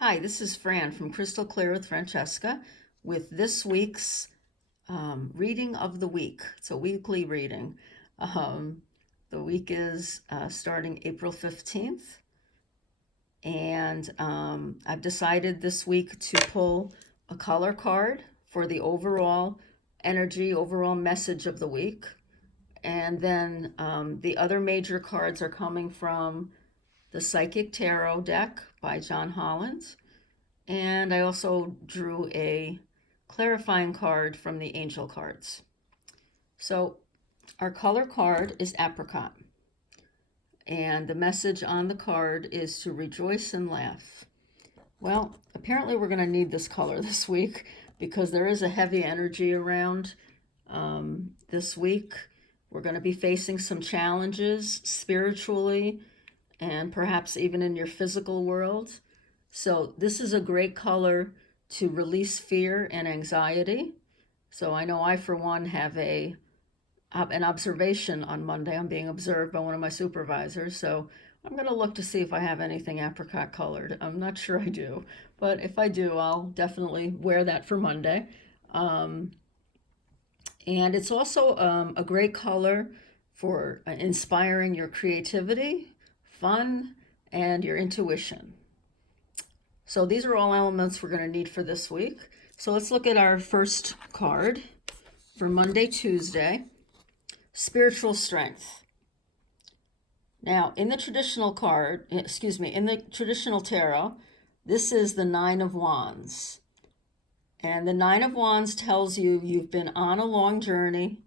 Hi, this is Fran from Crystal Clear with Francesca with this week's reading of the week. It's a weekly reading. Um, the week is starting April 15th, and I've decided this week to pull a color card for the overall energy, overall message of the week. And then the other major cards are coming from the Psychic Tarot deck by John Holland. And I also drew a clarifying card from the angel cards. So our color card is apricot. And the message on the card is to rejoice and laugh. Well, apparently we're going to need this color this week because there is a heavy energy around this week. We're going to be facing some challenges spiritually and perhaps even in your physical world. So this is a great color to release fear and anxiety. So I know I, for one, have an observation on Monday. I'm being observed by one of my supervisors. So I'm going to look to see if I have anything apricot colored. I'm not sure I do, but if I do, I'll definitely wear that for Monday. Um, and it's also a great color for inspiring your creativity, fun, and your intuition. So these are all elements we're going to need for this week. So let's look at our first card for Monday, Tuesday, spiritual strength. Now, in the traditional in the traditional tarot, this is the Nine of Wands. And the Nine of Wands tells you you've been on a long journey,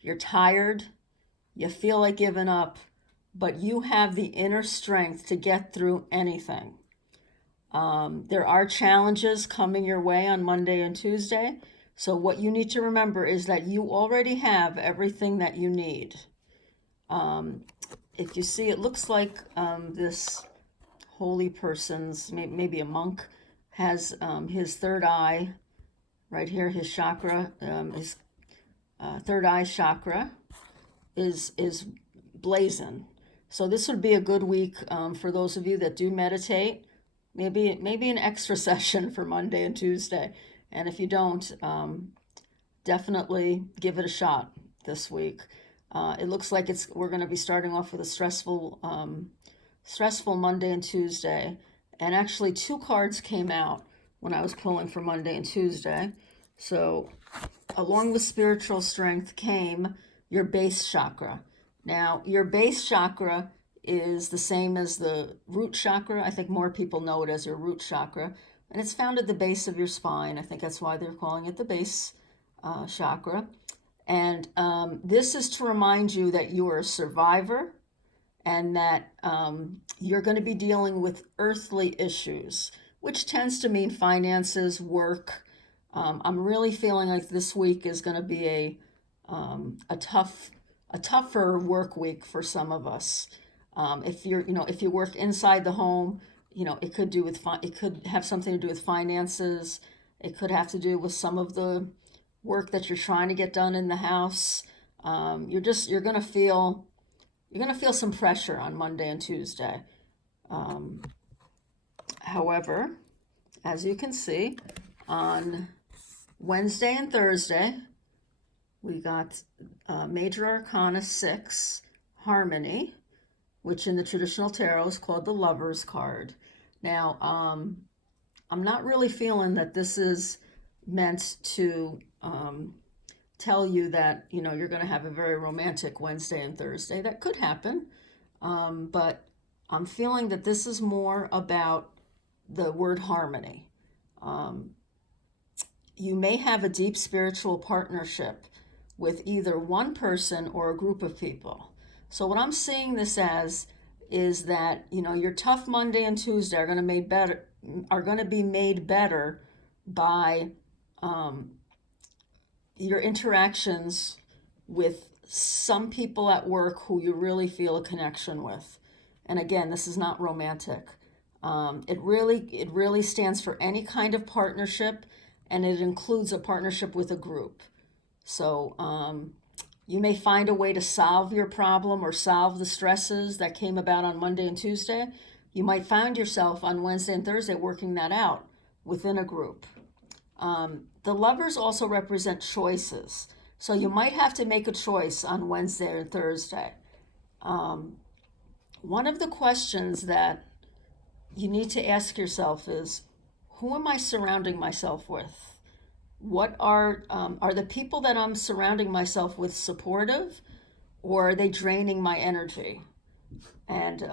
you're tired, you feel like giving up, but you have the inner strength to get through anything. There are challenges coming your way on Monday and Tuesday. So what you need to remember is that you already have everything that you need. If you see, it looks like this holy person's, maybe a monk, has his third eye right here, his chakra, his third eye chakra is blazing. So this would be a good week for those of you that do meditate. Maybe an extra session for Monday and Tuesday. And if you don't, definitely give it a shot this week. It looks like we're going to be starting off with a stressful Monday and Tuesday. And actually, two cards came out when I was pulling for Monday and Tuesday. So, along with spiritual strength came your base chakra. Now, your base chakra is the same as the root chakra. I think more people know it as your root chakra. And it's found at the base of your spine. I think that's why they're calling it the base chakra. And this is to remind you that you are a survivor and that you're going to be dealing with earthly issues, which tends to mean finances, work. I'm really feeling like this week is going to be a tougher work week for some of us. If you work inside the home, it could have something to do with finances. It could have to do with some of the work that you're trying to get done in the house. You're gonna feel some pressure on Monday and Tuesday. However, as you can see, on Wednesday and Thursday, we got Major Arcana 6, Harmony, which in the traditional tarot is called the Lover's card. Now, I'm not really feeling that this is meant to tell you that, you're going to have a very romantic Wednesday and Thursday. That could happen, but I'm feeling that this is more about the word harmony. You may have a deep spiritual partnership with either one person or a group of people. So what I'm seeing this as is that your tough Monday and Tuesday are going to be made better by your interactions with some people at work who you really feel a connection with. And again, this is not romantic. It really stands for any kind of partnership, and it includes a partnership with a group. So you may find a way to solve your problem or solve the stresses that came about on Monday and Tuesday, you might find yourself on Wednesday and Thursday working that out within a group. The lovers also represent choices. So you might have to make a choice on Wednesday or Thursday. One of the questions that you need to ask yourself is, who am I surrounding myself with? What are the people that I'm surrounding myself with supportive, or are they draining my energy? And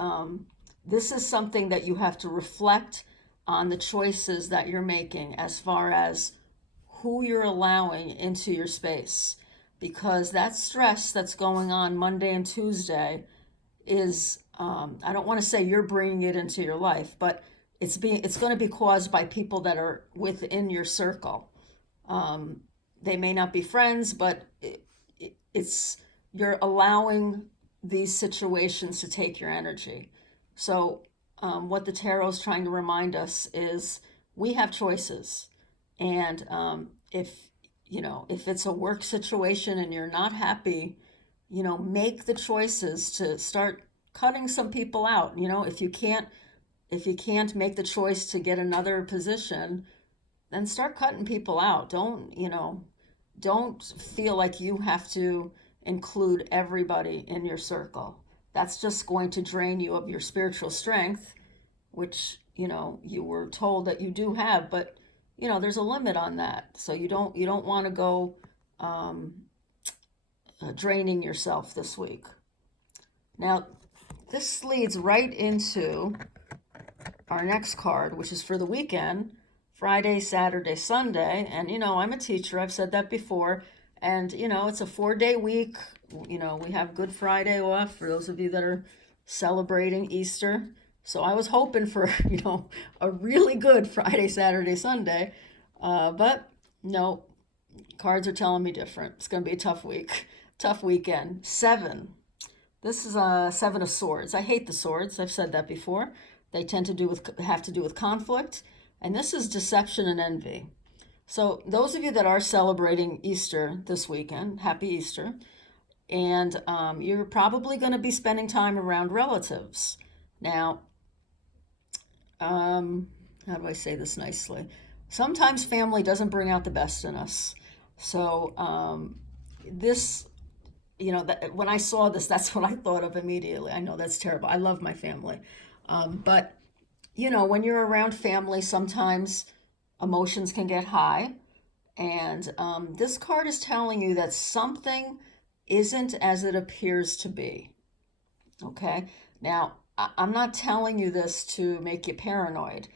this is something that you have to reflect on the choices that you're making as far as who you're allowing into your space. Because that stress that's going on Monday and Tuesday is, I don't want to say you're bringing it into your life, but it's going to be caused by people that are within your circle. They may not be friends, but it's you're allowing these situations to take your energy. So what the tarot is trying to remind us is we have choices, and if it's a work situation and you're not happy, make the choices to start cutting some people out. If you can't make the choice to get another position, then start cutting people out. Don't feel like you have to include everybody in your circle. That's just going to drain you of your spiritual strength, which, you were told that you do have, but there's a limit on that. So you don't want to go draining yourself this week. Now, this leads right into our next card, which is for the weekend, Friday, Saturday, Sunday. And, I'm a teacher. I've said that before. And, it's a 4-day week. We have Good Friday off for those of you that are celebrating Easter. So I was hoping for, a really good Friday, Saturday, Sunday. But no, cards are telling me different. It's going to be a tough week, tough weekend. 7. This is a 7 of Swords. I hate the swords. I've said that before. They tend to have to do with conflict. And this is deception and envy. So those of you that are celebrating Easter this weekend, happy Easter. And you're probably going to be spending time around relatives. Now, how do I say this nicely? Sometimes family doesn't bring out the best in us. So this, when I saw this, that's what I thought of immediately. I know that's terrible. I love my family. But, when you're around family, sometimes emotions can get high. And this card is telling you that something isn't as it appears to be. Okay? Now, I'm not telling you this to make you paranoid.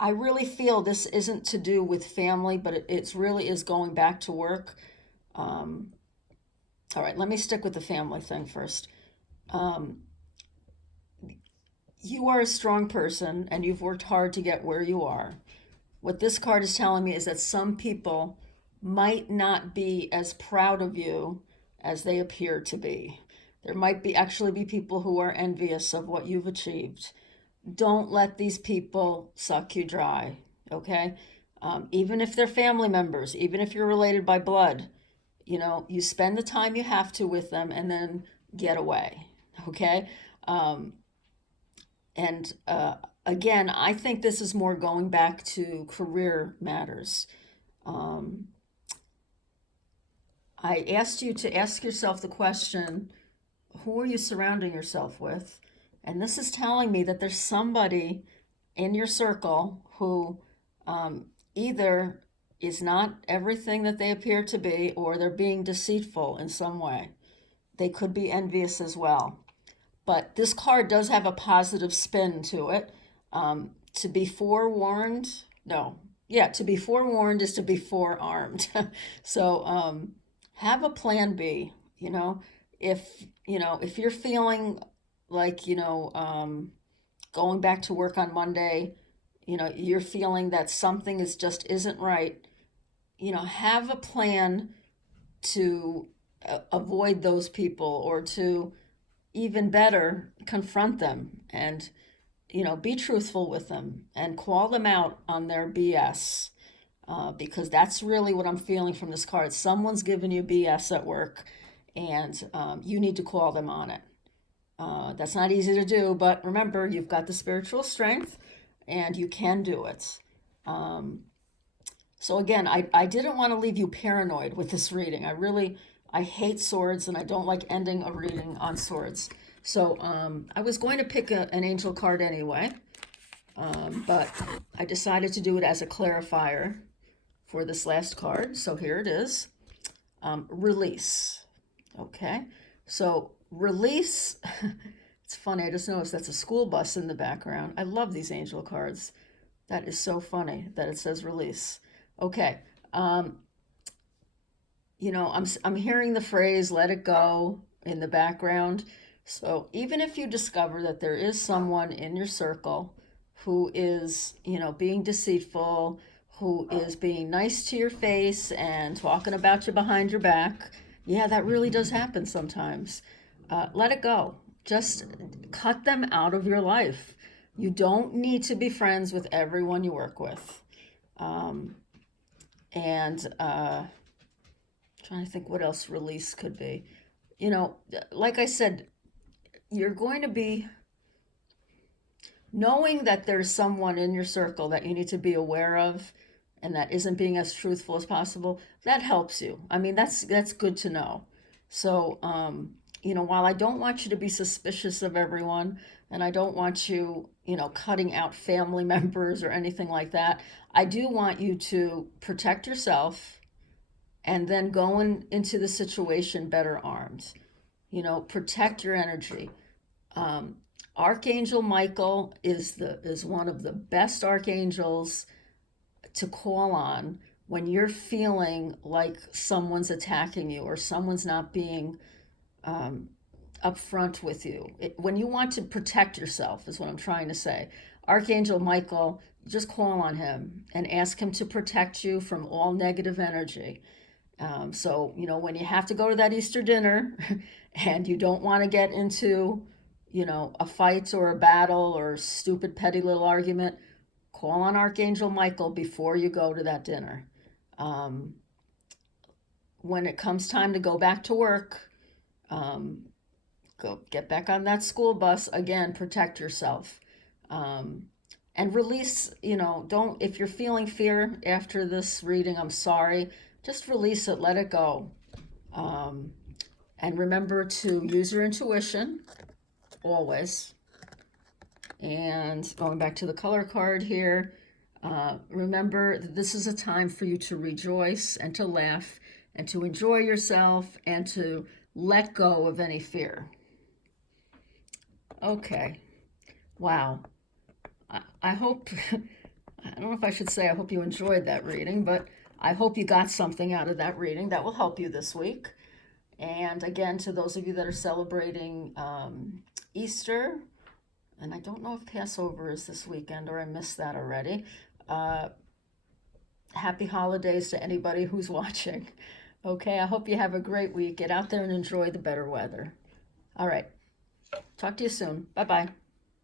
I really feel this isn't to do with family, but it really is going back to work. All right, let me stick with the family thing first. You are a strong person and you've worked hard to get where you are. What this card is telling me is that some people might not be as proud of you as they appear to be. There might actually be people who are envious of what you've achieved. Don't let these people suck you dry, okay? Even if they're family members, even if you're related by blood, you spend the time you have to with them and then get away, okay? And again, I think this is more going back to career matters. I asked you to ask yourself the question, who are you surrounding yourself with? And this is telling me that there's somebody in your circle who either is not everything that they appear to be, or they're being deceitful in some way. They could be envious as well. But this card does have a positive spin to it. To be forewarned, to be forewarned is to be forearmed. So have a plan B. If you're feeling like going back to work on Monday, you're feeling that something isn't right. Have a plan to avoid those people, or to even better confront them and be truthful with them and call them out on their BS, because that's really what I'm feeling from this card. Someone's giving you BS at work, and you need to call them on it. That's not easy to do, but remember, you've got the spiritual strength and you can do it. Um, so again, I didn't want to leave you paranoid with this reading. I hate swords and I don't like ending a reading on swords. So I was going to pick an angel card anyway, but I decided to do it as a clarifier for this last card. So here it is. Release. Okay. So release. It's funny. I just noticed that's a school bus in the background. I love these angel cards. That is so funny that it says release. Okay. I'm hearing the phrase "let it go" in the background. So even if you discover that there is someone in your circle who is, being deceitful, who is being nice to your face and talking about you behind your back, yeah, that really does happen sometimes. Let it go. Just cut them out of your life. You don't need to be friends with everyone you work with. And trying to think what else release could be. Like I said, you're going to be knowing that there's someone in your circle that you need to be aware of and that isn't being as truthful as possible. That helps you. I mean, that's good to know. So, while I don't want you to be suspicious of everyone and I don't want you, cutting out family members or anything like that, I do want you to protect yourself and then going into the situation better armed. Protect your energy. Um, Archangel Michael is one of the best archangels to call on when you're feeling like someone's attacking you or someone's not being upfront with you. When you want to protect yourself, is what I'm trying to say. Archangel Michael, just call on him and ask him to protect you from all negative energy. So, when you have to go to that Easter dinner and you don't want to get into, a fight or a battle or a stupid, petty little argument, call on Archangel Michael before you go to that dinner. Um, when it comes time to go back to work, um, go get back on that school bus again, protect yourself. Um, and release, don't, if you're feeling fear after this reading, I'm sorry, just release it, let it go. Um, and remember to use your intuition always. And going back to the color card here, remember that this is a time for you to rejoice and to laugh and to enjoy yourself and to let go of any fear. Okay. Wow. I hope, I don't know if I should say I hope you enjoyed that reading, but I hope you got something out of that reading that will help you this week. And again, to those of you that are celebrating Easter, and I don't know if Passover is this weekend or I missed that already. Happy holidays to anybody who's watching. Okay, I hope you have a great week. Get out there and enjoy the better weather. All right, talk to you soon. Bye bye.